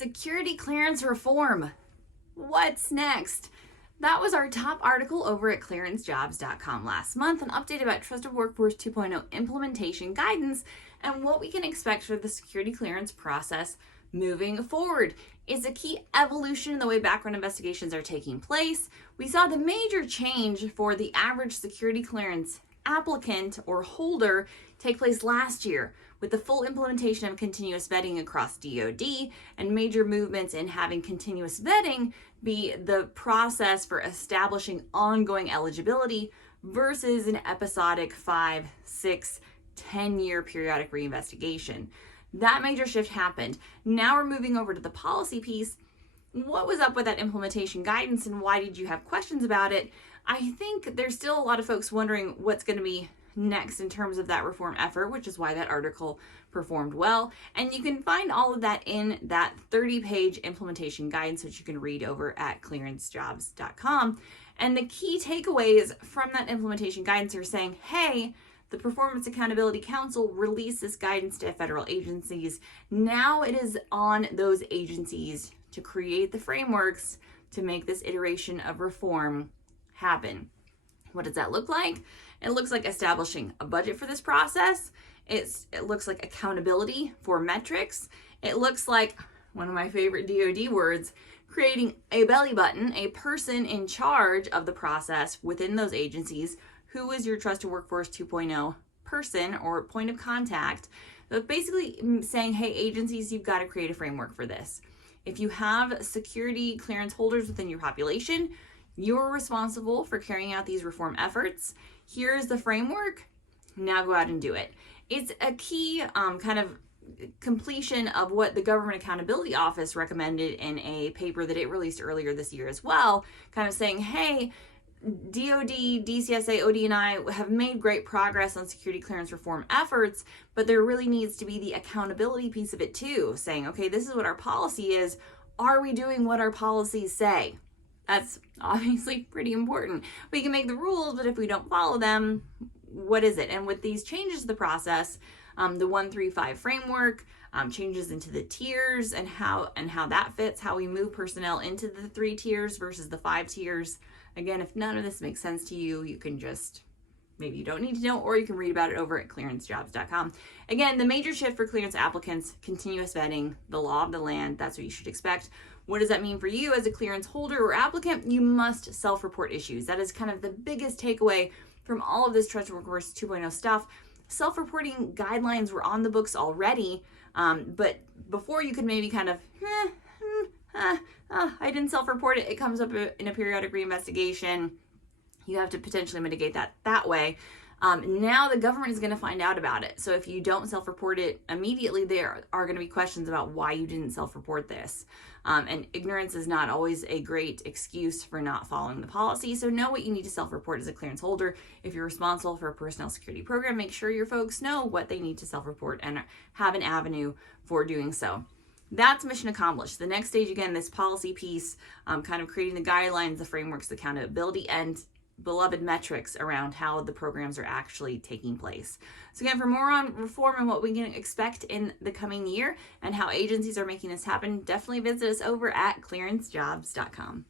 Security clearance reform. What's next? That was our top article over at clearancejobs.com last month, an update about Trusted Workforce 2.0 implementation guidance and what we can expect for the security clearance process moving forward. It's a key evolution in the way background investigations are taking place. We saw the major change for the average security clearance applicant or holder take place last year with the full implementation of continuous vetting across DoD and major movements in having continuous vetting be the process for establishing ongoing eligibility versus an episodic 5, 6, 10-year periodic reinvestigation. That major shift happened. Now we're moving over to the policy piece. What was up with that implementation guidance and why did you have questions about it? I think there's still a lot of folks wondering what's going to be next in terms of that reform effort, which is why that article performed well. And you can find all of that in that 30-page implementation guidance, which you can read over at clearancejobs.com. And the key takeaways from that implementation guidance are saying, hey, the Performance Accountability Council released this guidance to federal agencies. Now it is on those agencies to create the frameworks to make this iteration of reform happen. What does that look like? It looks like establishing a budget for this process. It looks like accountability for metrics. It looks like, one of my favorite DoD words, creating a belly button, a person in charge of the process within those agencies. Who is your Trusted Workforce 2.0 person or point of contact? But basically saying, hey, agencies, you've got to create a framework for this. If you have security clearance holders within your population, you're responsible for carrying out these reform efforts. Here's the framework. Now go out and do it. It's a key kind of completion of what the Government Accountability Office recommended in a paper that it released earlier this year as well, kind of saying, hey, DoD, DCSA, OD&I have made great progress on security clearance reform efforts, but there really needs to be the accountability piece of it too, saying, okay, this is what our policy is. Are we doing what our policies say? That's obviously pretty important. We can make the rules, but if we don't follow them, what is it? And with these changes to the process, the 135 framework, changes into the tiers and how that fits, how we move personnel into the 3 tiers versus the 5 tiers. Again, if none of this makes sense to you, you can just, maybe you don't need to know, or you can read about it over at clearancejobs.com. Again, the major shift for clearance applicants, continuous vetting, the law of the land, that's what you should expect. What does that mean for you as a clearance holder or applicant? You must self-report issues. That is kind of the biggest takeaway from all of this Trusted Workforce 2.0 stuff. Self-reporting guidelines were on the books already, but before you could maybe kind of, I didn't self-report it. It comes up in a periodic reinvestigation. You have to potentially mitigate that way. Now the government is going to find out about it. So if you don't self-report it immediately, there are going to be questions about why you didn't self-report this. And ignorance is not always a great excuse for not following the policy. So know what you need to self-report as a clearance holder. If you're responsible for a personnel security program, make sure your folks know what they need to self-report and have an avenue for doing so. That's mission accomplished. The next stage, again, this policy piece, kind of creating the guidelines, the frameworks, the accountability, and beloved metrics around how the programs are actually taking place. So again, for more on reform and what we can expect in the coming year and how agencies are making this happen, definitely visit us over at clearancejobs.com.